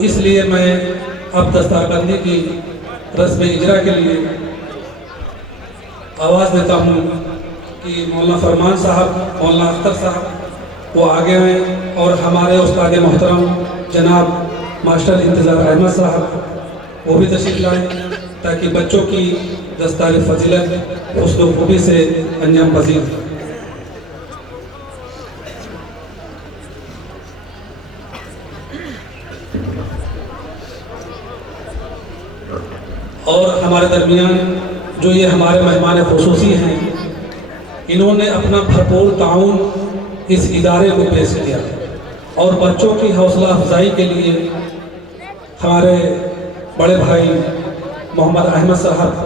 اس لیے میں اب دستار بندی کی رسم اجرا کے لیے آواز دیتا ہوں کہ مولانا فرمان صاحب، مولانا اختر صاحب وہ آگے ہیں، اور ہمارے استاد محترم جناب ماسٹر انتظار احمد صاحب وہ بھی تشریف لائیں تاکہ بچوں کی دستار فضیلت حسن و خوبی سے انجام پذیر ہو۔ اور ہمارے درمیان جو یہ ہمارے مہمان خصوصی ہیں، انہوں نے اپنا بھرپور تعاون اس ادارے کو پیش کیا، اور بچوں کی حوصلہ افزائی کے لیے ہمارے بڑے بھائی محمد احمد صاحب،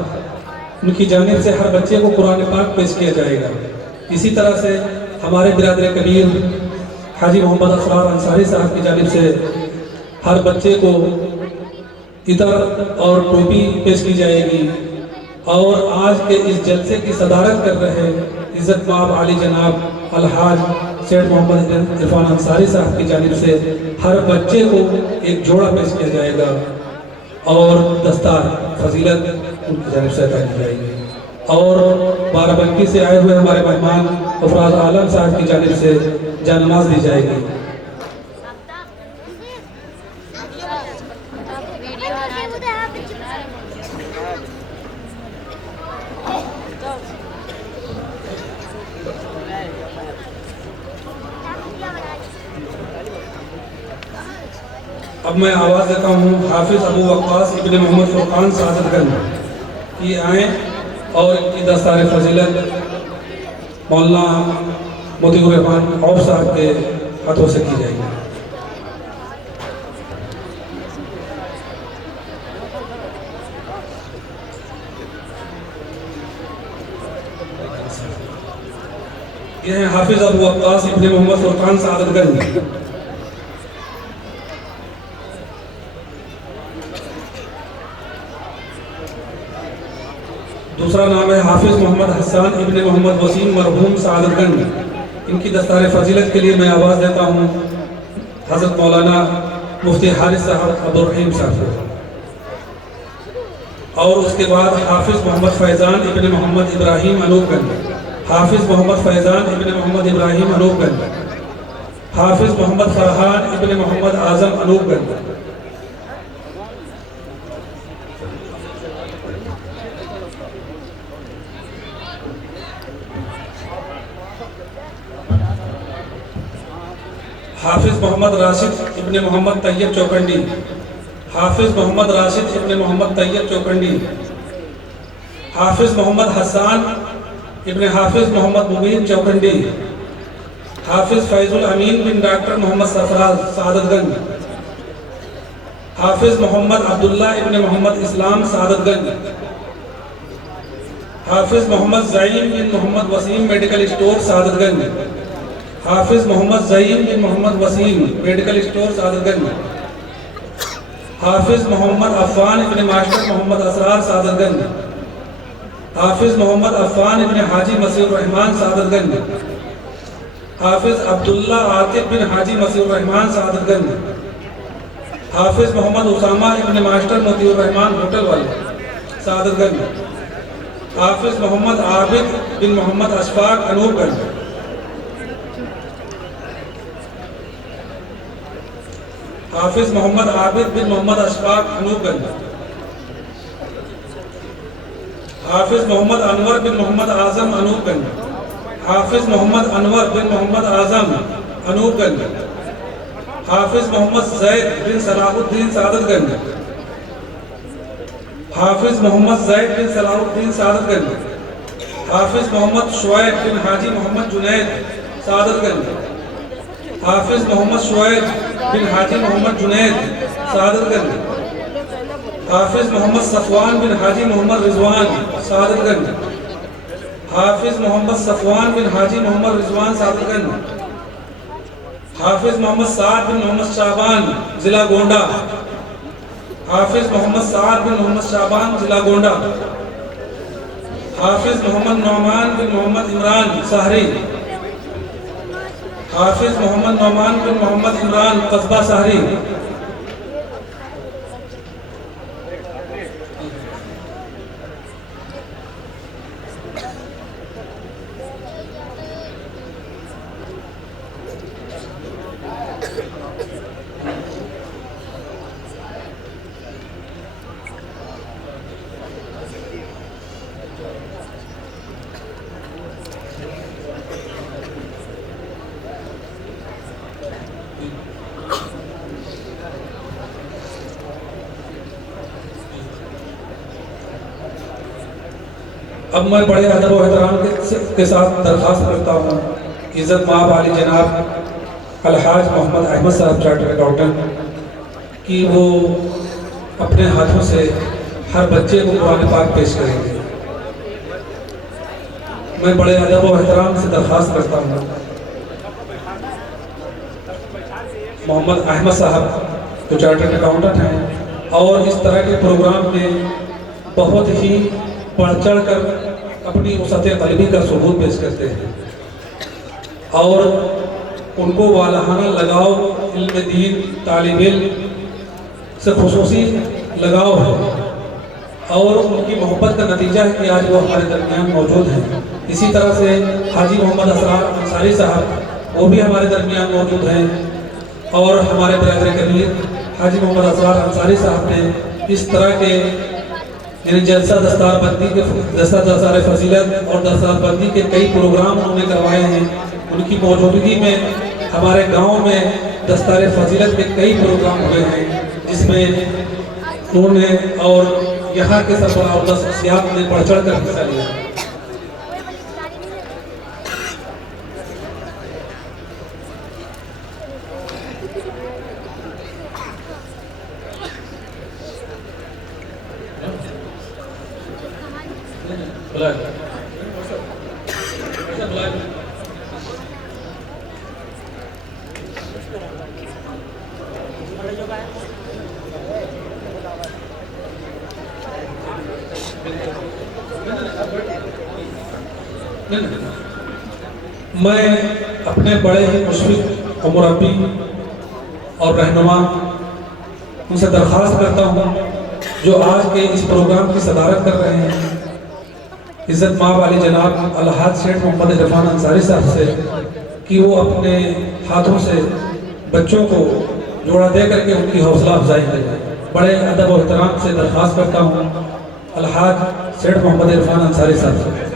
ان کی جانب سے ہر بچے کو قرآن پاک پیش کیا جائے گا۔ اسی طرح سے ہمارے برادر کبیر حاجی محمد اسرار انصاری صاحب کی جانب سے ہر بچے کو عطر اور ٹوپی پیش کی جائے گی، اور آج کے اس جلسے کی صدارت کر رہے عزت مآب عالی جناب الحاج سید محمد عرفان انصاری صاحب کی جانب سے ہر بچے کو ایک جوڑا پیش کیا جائے گا، اور دستار فضیلت ان کی جانب سے عطا کی جائے گی، اور بارہ بنکی سے آئے ہوئے ہمارے مہمان افراز عالم صاحب کی جانب سے جانماز دی جائے گی۔ اب میں آواز دیتا ہوں حافظ ابو وقاص ابن محمد فرقان سعادت گنج کی آئیں، اور ان کی دستار فضیلت مولانا مطیع الرحمان عوف صاحب کے ہاتھوں سے کی جائے گی۔ یہ ہیں حافظ ابو وقاص ابن محمد فرقان سعادت گنج۔ دوسرا نام ہے حافظ محمد حسان ابن محمد وسیم مرحوم سعادت گنج۔ ان کی دستار فضیلت کے لیے میں آواز دیتا ہوں حضرت مولانا مفتی حارث صاحب عبدالرحیم صاحب، اور اس کے بعد حافظ محمد فیضان ابن محمد ابراہیم انوپ گنج، حافظ محمد فیضان ابن محمد ابراہیم انوپ گنج، حافظ محمد فرحان ابن محمد اعظم انوپ گنج، حافظ محمد راشد ابن محمد طیب چوکنڈی، حافظ محمد راشد ابن محمد طیب چوکنڈی، حافظ محمد حسان ابن حافظ محمد مبین چوکنڈی، حافظ فیض الامین بن ڈاکٹر محمد سرفراز سعادت گنج، حافظ محمد عبداللہ ابن محمد اسلام سعادت گنج، حافظ محمد زعیم بن محمد وسیم میڈیکل اسٹور سعادت گنج، حافظ محمد زعیم بن محمد وسیم میڈیکل اسٹور سعادت گنج، حافظ محمد عفان ابن ماسٹر محمد اسرار سعادت گنج، حافظ محمد عفان ابن حاجی مسیح الرحمان سعادت گنج، حافظ عبداللہ عاطف بن حاجی مسیح الرحمان سعادت گنج، حافظ محمد اسامہ ابن ماسٹر مطیع الرحمان ہوٹل والے سعادت گنج، حافظ محمد عابد بن محمد اشفاق انوپ گنج، حافظ محمد عابد بن محمد اشفاق انوپ گنج، حافظ محمد انور بن محمد اعظم انوپ گنج، حافظ محمد انور بن محمد اعظم انوپ گنج، حافظ محمد زید بن صلاح الدین سعادت گنج، حافظ محمد زید بن صلاح الدین سعادت گنج، حافظ محمد شعیب بن حاجی محمد جنید سعادت گنج، حافظ محمد شعیب بن حاجی محمد جنید سعادت گنج، حافظ محمد صفوان بن حاجی محمد رضوان سعادت گنج، حافظ محمد صفوان بن حاجی محمد رضوان سعادت گنج، حافظ محمد سعد بن محمد شعبان ضلع گونڈا، حافظ محمد سعد بن محمد شعبان ضلع گونڈا، حافظ محمد نعمان بن محمد عمران سہری، حافظ محمد نعمان بن محمد عمران قصبہ سہری، اب میں بڑے ادب و احترام کے ساتھ درخواست کرتا ہوں عزت مآب عالی جناب الحاج محمد احمد صاحب چارٹرڈ اکاؤنٹنٹ کہ وہ اپنے ہاتھوں سے ہر بچے کو قرآن پاک پیش کریں گے۔ میں بڑے ادب و احترام سے درخواست کرتا ہوں محمد احمد صاحب جو چارٹرڈ اکاؤنٹنٹ ہیں اور اس طرح کے پروگرام میں بہت ہی بڑھ چڑھ کر اپنی وسعت قلبی کا ثبوت پیش کرتے ہیں اور ان کو والہانہ لگاؤ علم دین طالب علم سے خصوصی لگاؤ ہے اور ان کی محبت کا نتیجہ ہے کہ آج وہ ہمارے درمیان موجود ہیں۔ اسی طرح سے حاجی محمد اسرار انصاری صاحب وہ بھی ہمارے درمیان موجود ہیں اور ہمارے برادر کبیر حاجی محمد اسرار انصاری صاحب نے اس طرح کے یعنی جلسہ دستار بندی کے جلسہ دستار فضیلت اور دستار بندی کے کئی پروگرام انہوں نے کروائے ہیں۔ ان کی موجودگی میں ہمارے گاؤں میں دستار فضیلت کے کئی پروگرام ہوئے ہیں جس میں انہوں نے اور یہاں کے سربراہ اور شخصیات نے بڑھ چڑھ کر حصہ لیا۔ میں اپنے بڑے ہی مشفق و مربی اور رہنما ان سے درخواست کرتا ہوں جو آج کے اس پروگرام کی صدارت کر رہے ہیں عزت مآب علی جناب الحاج سیٹھ محمد عرفان انصاری صاحب سے کہ وہ اپنے ہاتھوں سے بچوں کو جوڑا دے کر کے ان کی حوصلہ افزائی کریں۔ بڑے ادب و احترام سے درخواست کرتا ہوں الحاج سیٹھ محمد عرفان انصاری صاحب سے۔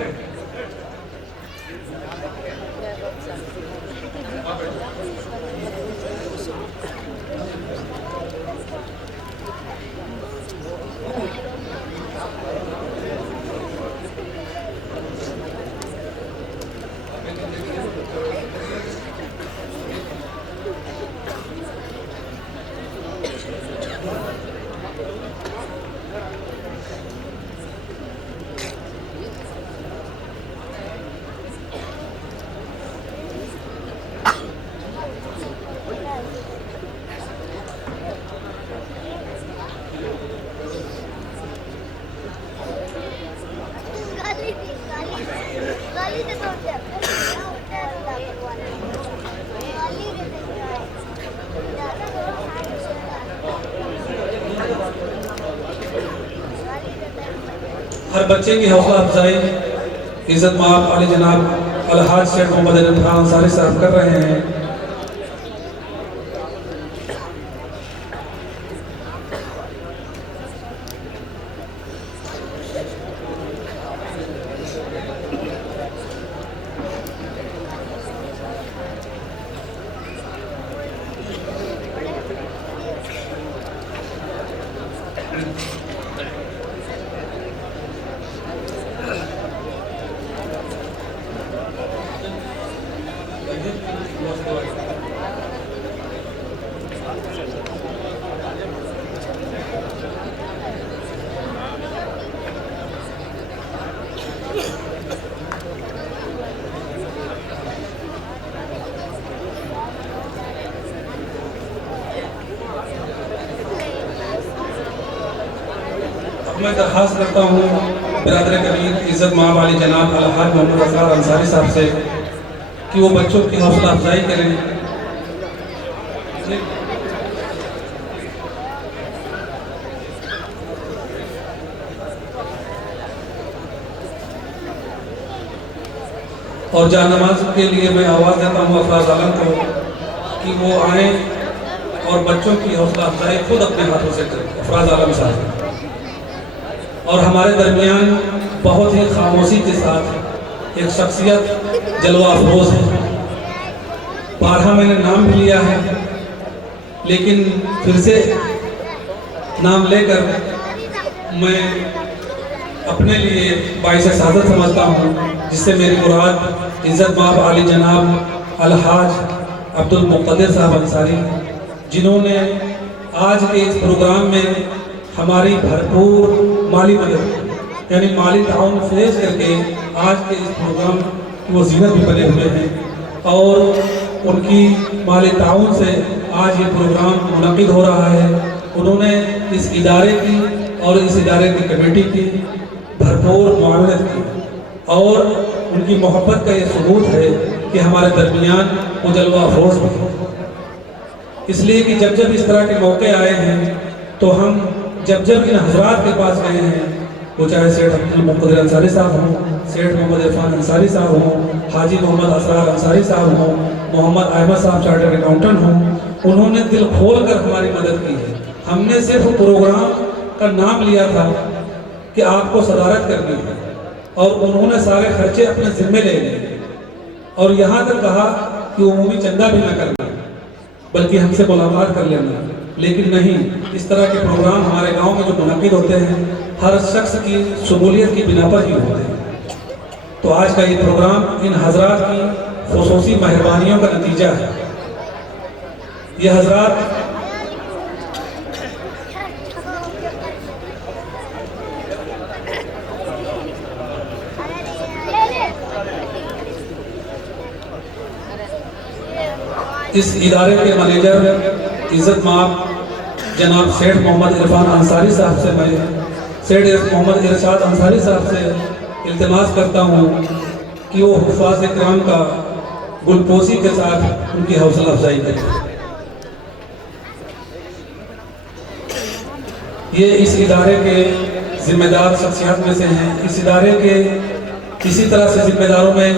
ہر بچے کی حوصلہ افزائی عزت مآب علی جناب الحاج سیٹھ محمد عرفان انصاری صاحب کر رہے ہیں۔ میں درخواست کرتا ہوں برادر کبیر عزت مآب علی جناب الحاج محمد اسرار انصاری صاحب سے کہ وہ بچوں کی حوصلہ افزائی کریں۔ اور جان نماز کے لیے میں آواز دیتا ہوں افراز عالم کو کہ وہ آئیں اور بچوں کی حوصلہ افزائی خود اپنے ہاتھوں سے کریں۔ افراز عالم صاحب اور ہمارے درمیان بہت ہی خاموشی کے ساتھ ایک شخصیت جلوہ افروز ہے۔ بارہا میں نے نام بھی لیا ہے لیکن پھر سے نام لے کر میں اپنے لیے باعث سعادت سمجھتا ہوں، جس سے میری مراد عزت مآب عالی جناب الحاج عبد المقتدر صاحب انصاری، جنہوں نے آج کے اس پروگرام میں ہماری بھرپور مالی مدد یعنی مالی تعاون فیض کر کے آج کے اس پروگرام کی وہ زینت بھی بنے ہوئے ہیں، اور ان کی مالی تعاون سے آج یہ پروگرام منعقد ہو رہا ہے۔ انہوں نے اس ادارے کی اور اس ادارے کی کمیٹی کی بھرپور معاونت کی، اور ان کی محبت کا یہ ثبوت ہے کہ ہمارے درمیان وہ جلوہ افروز بھی ہے، اس لیے کہ جب جب اس طرح کے موقع آئے ہیں تو ہم جب ان حضرات کے پاس گئے ہیں، وہ چاہے سیٹھ عبد المقتدر انصاری صاحب ہوں، سیٹھ محمد عرفان انصاری صاحب ہوں، حاجی محمد اسرار انصاری صاحب ہوں، محمد احمد صاحب چارٹرڈ اکاؤنٹنٹ ہوں، انہوں نے دل کھول کر ہماری مدد کی ہے۔ ہم نے صرف پروگرام کا نام لیا تھا کہ آپ کو صدارت کرنی ہے، اور انہوں نے سارے خرچے اپنے ذمے لے لیے، اور یہاں تک کہا کہ عمومی چندہ بھی نہ کرنا بلکہ ہم سے ملاقات کر لینا، لیکن نہیں، اس طرح کے پروگرام ہمارے گاؤں میں جو منعقد ہوتے ہیں ہر شخص کی شمولیت کی بنا پر ہی ہوتے ہیں۔ تو آج کا یہ پروگرام ان حضرات کی خصوصی مہربانیوں کا نتیجہ ہے۔ یہ حضرات اس ادارے کے منیجر عزت مآب جناب سیٹھ محمد عرفان انصاری صاحب سے میں سیٹھ محمد ارشاد انصاری صاحب سے التماس کرتا ہوں کہ وہ حفاظ کرام کا گلپوشی کے ساتھ ان کی حوصلہ افزائی کریں۔ یہ اس ادارے کے ذمہ دار شخصیات میں سے ہیں۔ اس ادارے کے اسی طرح سے ذمہ داروں میں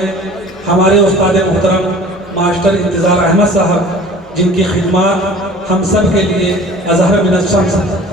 ہمارے استاد محترم ماسٹر انتظار احمد صاحب، جن کی خدمات ہم سب کے لیے اظہر من الشمس ہیں۔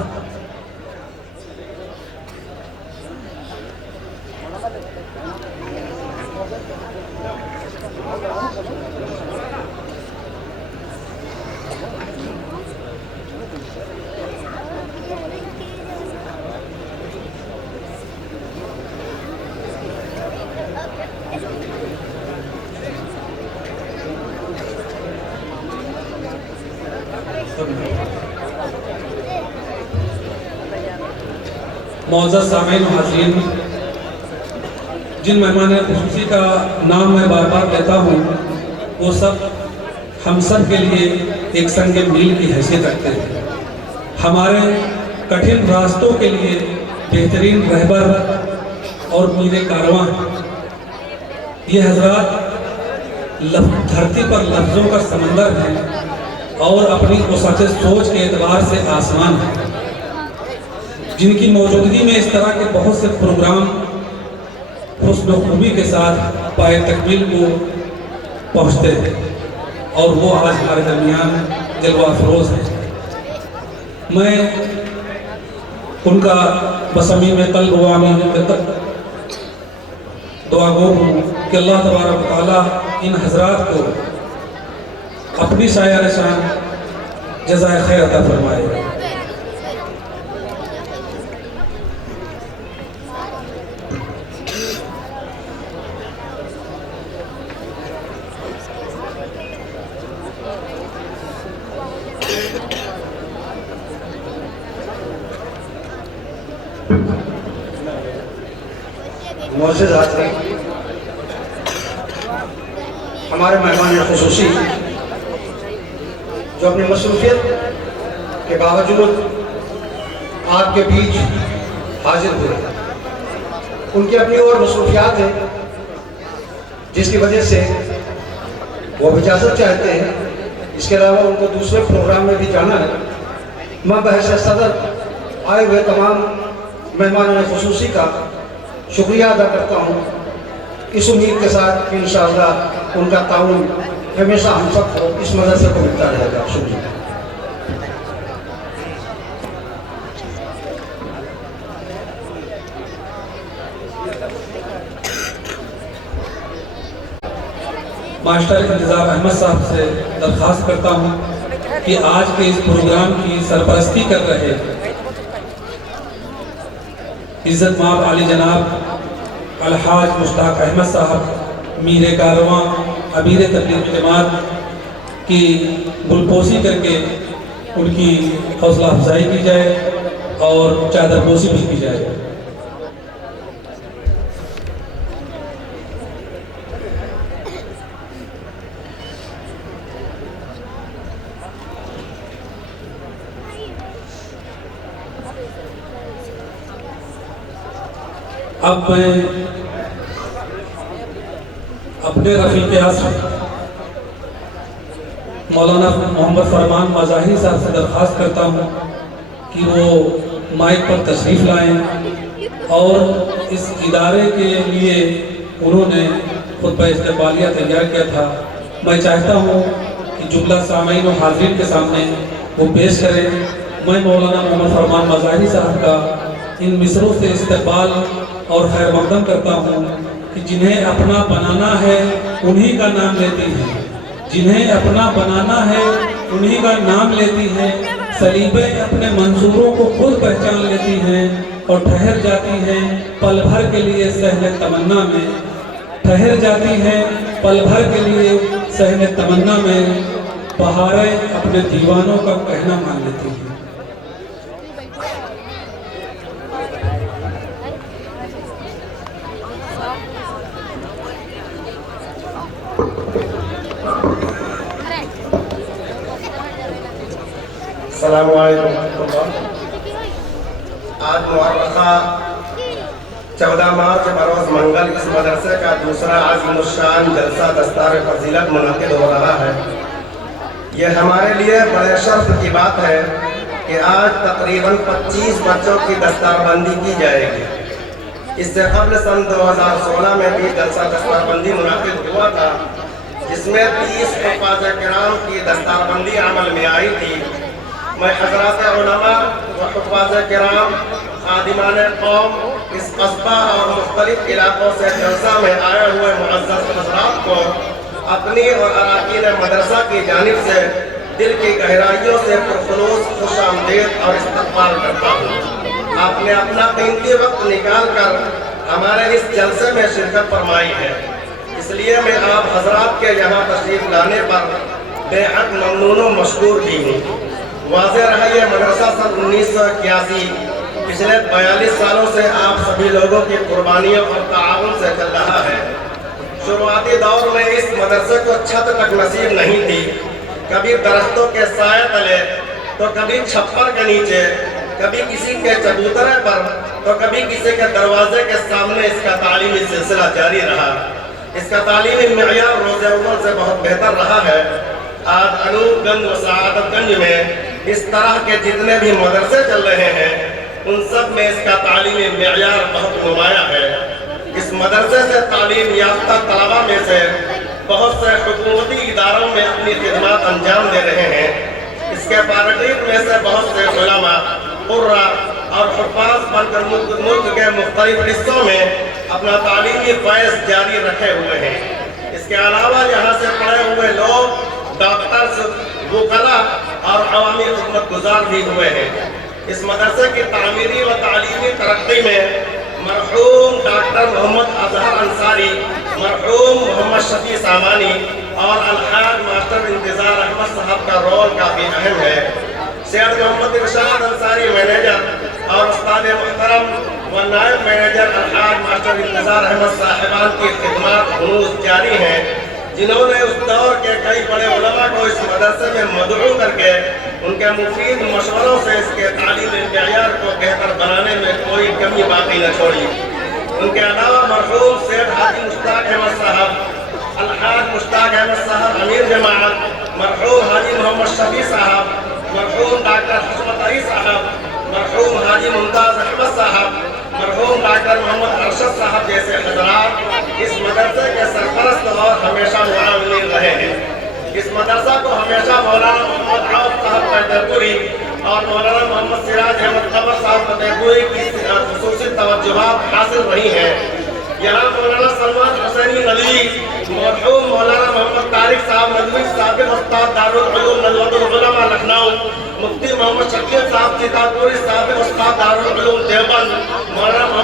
معزز سامعین و حاضرین، جن مہمان خصوصی کا نام میں بار بار لیتا ہوں، وہ سب ہم سب کے لیے ایک سنگ میل کی حیثیت رکھتے ہیں، ہمارے کٹھن راستوں کے لیے بہترین رہبر اور میر کارواں ہیں۔ یہ حضرات دھرتی پر لفظوں کا سمندر ہیں اور اپنی وسعت سوچ کے اعتبار سے آسمان ہیں، جن کی موجودگی میں اس طرح کے بہت سے پروگرام حسن و خوبی کے ساتھ پائے تکمیل کو پہنچتے ہیں، اور وہ آج ہمارے درمیان جلوہ افروز ہیں۔ میں ان کا بصمیم قلب و عمیم دعا گو ہوں کہ اللہ تبارک و تعالیٰ ان حضرات کو اپنی سایہ شان جزائے خیر عطا فرمائے۔ معزز حاضرین، ہمارے مہمان خصوصی جو اپنی مصروفیت کے باوجود آپ کے بیچ حاضر ہوئے، ان کی اپنی اور مصروفیات ہیں جس کی وجہ سے وہ اجازت چاہتے ہیں، اس کے علاوہ ان کو دوسرے پروگرام میں بھی جانا ہے۔ میں بحیثیت صدر آئے ہوئے تمام مہمانان خصوصی کا شکریہ ادا کرتا ہوں، اس امید کے ساتھ کہ انشاءاللہ ان کا تعاون ہمیشہ ہم سب کو اس مدرسے کو ملتا رہے گا۔ شکریہ۔ ماسٹر انتظار احمد صاحب سے درخواست کرتا ہوں کہ آج کے اس پروگرام کی سرپرستی کر رہے عزت مآب علی جناب الحاج مشتاق احمد صاحب میر کارواں امیر تبلیغ جماعت کی گلپوشی کر کے ان کی حوصلہ افزائی کی جائے اور چادر پوشی بھی کی جائے۔ اب میں اپنے رفیق اعظم مولانا محمد فرمان مظاہری صاحب سے درخواست کرتا ہوں کہ وہ مائک پر تشریف لائیں اور اس ادارے کے لیے انہوں نے خطبہ استقبالیہ تیار کیا تھا۔ میں چاہتا ہوں کہ جملہ سامعین و حاضرین کے سامنے وہ پیش کریں۔ میں مولانا محمد فرمان مظاہری صاحب کا ان مصروں سے استقبال اور خیر مقدم کرتا ہوں کہ جنہیں اپنا بنانا ہے انہی کا نام لیتی ہے، جنہیں اپنا بنانا ہے انہی کا نام لیتی ہے، صلیبیں اپنے منصوروں کو خود پہچان لیتی ہیں اور ٹھہر جاتی ہیں پل بھر کے لیے صحن تمنا میں، ٹھہر جاتی ہیں پل بھر کے لیے صحن تمنا میں، بہاریں اپنے دیوانوں کا کہنا مان لیتی ہیں۔ السلام علیکم ورحمۃ اللہ۔ آج مورخہ 14 مارچ بروز منگل اس مدرسے کا دوسرا عظیم الشان جلسہ دستار فضیلت منعقد ہو رہا ہے۔ یہ ہمارے لیے بڑے شرف کی بات ہے کہ آج تقریباً 25 بچوں کی دستار بندی کی جائے گی۔ اس سے قبل سن 2016 میں بھی جلسہ دستار بندی منعقد ہوا تھا، جس میں 30 حفاظ کرام کی دستار بندی عمل میں آئی تھی۔ میں حضرات علماء و حفاظ کرام خادمان قوم اس قصبہ اور مختلف علاقوں سے جلسہ میں آئے ہوئے معزز حضرات کو اپنی اور اراکین مدرسہ کی جانب سے دل کی گہرائیوں سے پرخلوص خوش آمدید اور استقبال کرتا ہوں۔ آپ نے اپنا قیمتی وقت نکال کر ہمارے اس جلسے میں شرکت فرمائی ہے، اس لیے میں آپ حضرات کے یہاں تشریف لانے پر بے حد ممنون و مشکور بھی ہوں۔ واضح رہا یہ مدرسہ سن 1981 پچھلے 42 سالوں سے آپ سبھی لوگوں کی قربانیوں اور تعاون سے چل رہا ہے۔ شروعاتی دور میں اس مدرسے کو چھت تک نصیب نہیں تھی، کبھی درختوں کے سائے تلے تو کبھی چھپر کے نیچے، کبھی کسی کے چبوترے پر تو کبھی کسی کے دروازے کے سامنے اس کا تعلیمی سلسلہ جاری رہا۔ اس کا تعلیمی معیار روز اول سے بہت بہتر رہا ہے۔ آج انوپ گنج و سعادت گنج میں اس طرح کے جتنے بھی مدرسے چل رہے ہیں ان سب میں اس کا تعلیمی معیار بہت نمایاں ہے۔ اس مدرسے سے تعلیم یافتہ طلباء میں سے بہت سے حکومتی اداروں میں اپنی خدمات انجام دے رہے ہیں۔ اس کے پارٹیت میں سے بہت سے علماء، قراء اور حفاظ بن کر ملک کے مختلف حصوں میں اپنا تعلیمی فیض جاری رکھے ہوئے ہیں۔ اس کے علاوہ یہاں سے پڑھے ہوئے لوگ ڈاکٹرز، وکلاء اور عوامی خدمت گزار بھی ہوئے ہیں۔ اس مدرسے کی تعمیری و تعلیمی ترقی میں مرحوم ڈاکٹر محمد اظہر انصاری، مرحوم محمد شفیع سامانی اور الحاج ماسٹر انتظار احمد صاحب کا رول کافی اہم ہے۔ سید محمد ارشاد انصاری مینیجر اور استاد محترم و نائب مینیجر الحاج ماسٹر انتظار احمد صاحبان کی خدمات ہنوز جاری ہیں، جنہوں نے اس دور کے کئی بڑے علماء کو اس مدرسے میں مدعو کر کے ان کے مفید مشوروں سے اس کے تعلیمی معیار کو بہتر بنانے میں کوئی کمی باقی نہ چھوڑی۔ ان کے علاوہ مرحوم سید حاجی مشتاق احمد صاحب، الحاج مشتاق احمد صاحب امیر جماعت، مرحوم حاجی محمد شفیع صاحب، مرحوم ڈاکٹر حشمت علی صاحب، مرحوم حاجی ممتاز احمد صاحب، مرحوم ڈاکٹر محمد ارشد صاحب جیسے حضرات اس مدرسے کے سرپرست اور ہمیشہ معاونین رہے ہیں۔ اس مدرسہ کو ہمیشہ مولانا محمد عوف صاحب فتح اور مولانا محمد سراج احمد قمر صاحب فتح کی خصوصی توجہات حاصل رہی ہیں۔ یہاں مولانا سلمان حسینی ندوی، مرحوم مولانا محمد طارق صاحب ندوی سابق استاد دارالعلوم ندوۃ العلماء لکھنؤ، مفتی محمد شکیل صاحب سیتاپوری سابق استاد دارالعلوم دیوبند، مولانا